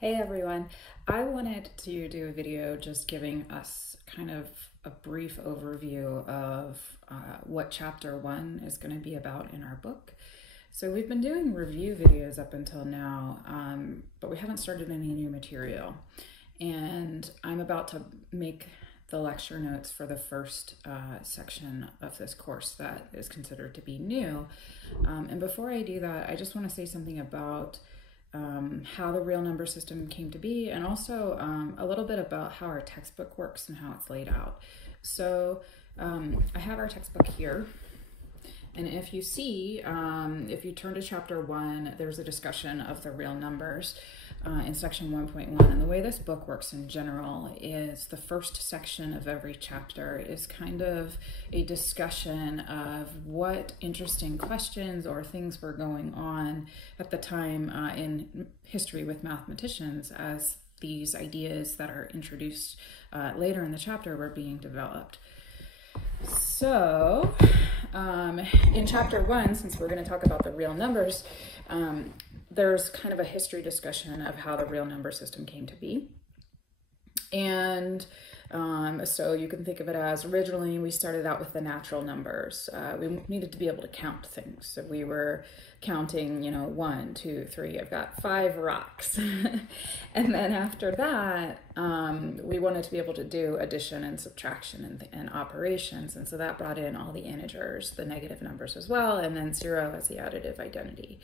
Hey everyone, I wanted to do a video just giving us kind of a brief overview of what chapter 1 is going to be about in our book. So we've been doing review videos up until now, but we haven't started any new material. And I'm about to make the lecture notes for the first section of this course that is considered to be new. And before I do that, I just want to say something about how the real number system came to be, and also a little bit about how our textbook works and how it's laid out. So I have our textbook here, and if you see, if you turn to chapter 1, there's a discussion of the real numbers in section 1.1. And the way this book works in general is the first section of every chapter is kind of a discussion of what interesting questions or things were going on at the time in history with mathematicians as these ideas that are introduced later in the chapter were being developed. So in chapter 1, since we're going to talk about the real numbers, there's kind of a history discussion of how the real number system came to be. And so you can think of it as, originally we started out with the natural numbers. We needed to be able to count things. So we were counting, 1, 2, 3, I've got 5 rocks. And then after that, we wanted to be able to do addition and subtraction and operations. And so that brought in all the integers, the negative numbers as well, and then 0 as the additive identity.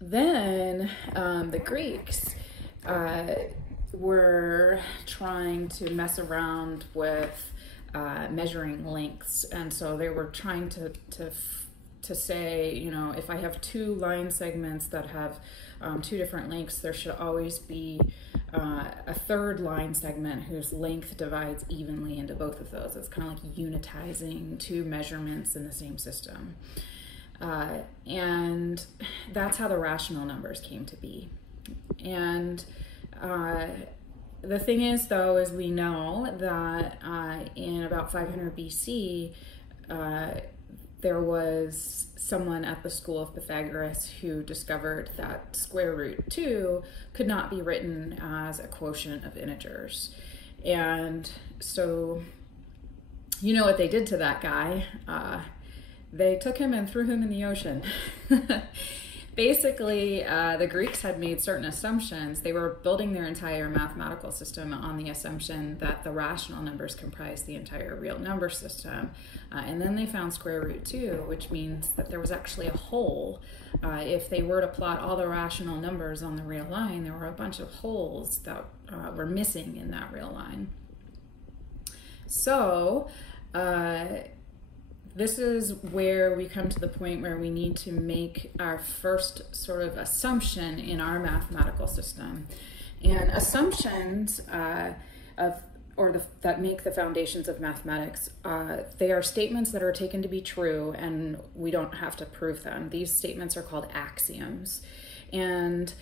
Then the Greeks were trying to mess around with measuring lengths, and so they were trying to say, if I have 2 line segments that have 2 different lengths, there should always be a third line segment whose length divides evenly into both of those. It's kind of like unitizing 2 measurements in the same system. And that's how the rational numbers came to be. And the thing is, though, is we know that in about 500 BC, there was someone at the school of Pythagoras who discovered that square root 2 could not be written as a quotient of integers. And so, you know what they did to that guy? They took him and threw him in the ocean. Basically, the Greeks had made certain assumptions. They were building their entire mathematical system on the assumption that the rational numbers comprised the entire real number system. And then they found square root 2, which means that there was actually a hole. If they were to plot all the rational numbers on the real line, there were a bunch of holes that were missing in that real line. So, this is where we come to the point where we need to make our first sort of assumption in our mathematical system. And assumptions that make the foundations of mathematics, they are statements that are taken to be true and we don't have to prove them. These statements are called axioms. And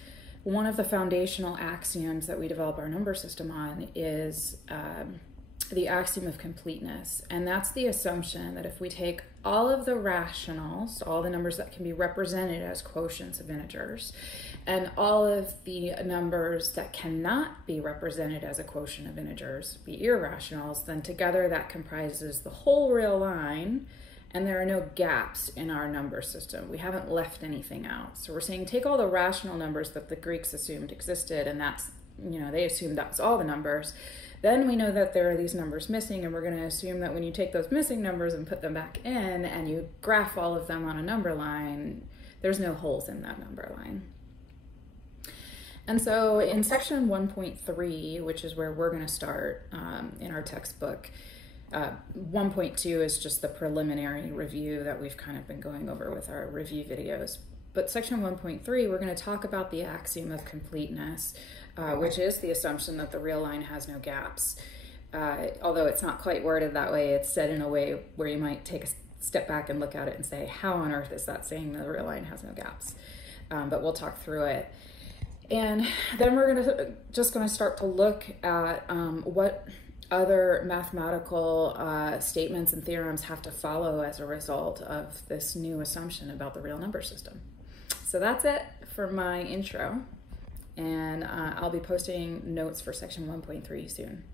one of the foundational axioms that we develop our number system on is the axiom of completeness. And that's the assumption that if we take all of the rationals, all the numbers that can be represented as quotients of integers, and all of the numbers that cannot be represented as a quotient of integers, the irrationals, then together that comprises the whole real line, and there are no gaps in our number system. We haven't left anything out. So we're saying take all the rational numbers that the Greeks assumed existed, and that's, they assumed that was all the numbers. Then we know that there are these numbers missing, and we're going to assume that when you take those missing numbers and put them back in and you graph all of them on a number line, there's no holes in that number line. And so in section 1.3, which is where we're going to start in our textbook, 1.2 is just the preliminary review that we've kind of been going over with our review videos. But section 1.3, we're going to talk about the axiom of completeness, which is the assumption that the real line has no gaps. Although it's not quite worded that way, it's said in a way where you might take a step back and look at it and say, how on earth is that saying the real line has no gaps? But we'll talk through it. And then we're just going to start to look at what other mathematical statements and theorems have to follow as a result of this new assumption about the real number system. So that's it for my intro, and I'll be posting notes for section 1.3 soon.